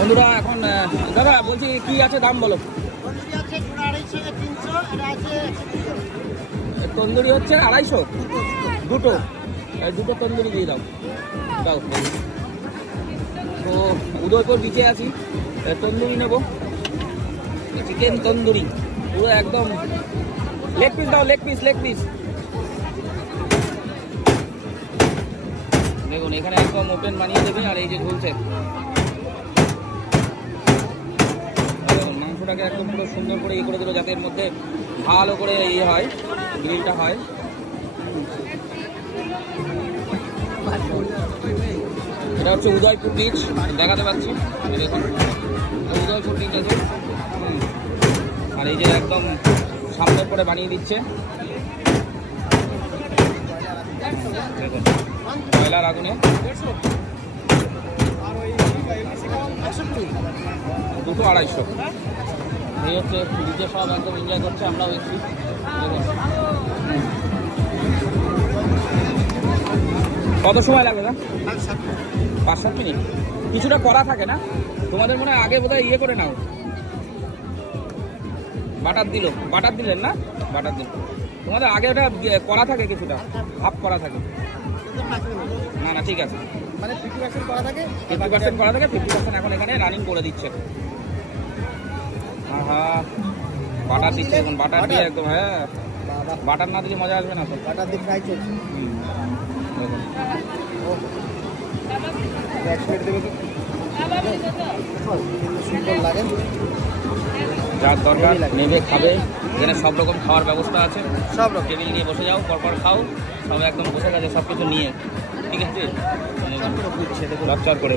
বন্ধুরা এখন দাদা বলছি কি আছে দাম বলো। তন্দুরি হচ্ছে 250 দুটো, দুটো তন্দুরি দিয়ে দাও দাও। তো উদয়পুর বিচে আছি, তন্দুরি নেবো, চিকেন তন্দুরি পুরো একদম। লেগ পিস দাও, লেগ পিস লেগ পিস। দেখুন এখানে একদম ওপেন বানিয়ে দেবে, আর এই যে ঝুলছে দেখুন মাংসটাকে একদম পুরো সুন্দর করে ইয়ে করে দিল, যাতে এর মধ্যে ভালো করে ইয়ে হয়, গ্রিলটা হয়। এটা হচ্ছে উদয়পুর বিচ, দেখাতে পাচ্ছি দেখুন উদয়পুর বিচ আছে। আর এই যে একদম সামনের করে বানিয়ে দিচ্ছে দেখুন কয়লার আগুনে। দুটো 250। এই হচ্ছে বিচে সব একদম এনজয় করছে, আমরাও এসেছি দেখুন। কত সময় লাগবে না? 5-7 মিনিট। কিছুটা করা থাকে না তোমাদের, মনে হয় আগে বোধহয় ইয়ে করে নাও, বাটার দিলেন না? বাটার দিল তোমাদের আগে, ওটা করা থাকে, কিছুটা হাফ করা থাকে। না না ঠিক আছে, মানে 50% করা থাকে, 50% করা থাকে, 50% এখন এখানে রানিং করে দিচ্ছে। হ্যাঁ বাটার দিচ্ছে এখন, বাটার দিয়ে একদম। হ্যাঁ বাটার না দিলে মজা আসবে না তো। বাটার দিয়ে ফ্রাই চলছে। সুন্দর লাগে, যার দরকার নেবে খাবে। এখানে সব রকম খাওয়ার ব্যবস্থা আছে, সব রকম। টেবিল নিয়ে বসে যাও, পরপর খাও, সব একদম বসে গেছে সব কিছু নিয়ে, ঠিক আছে, লকচার করে।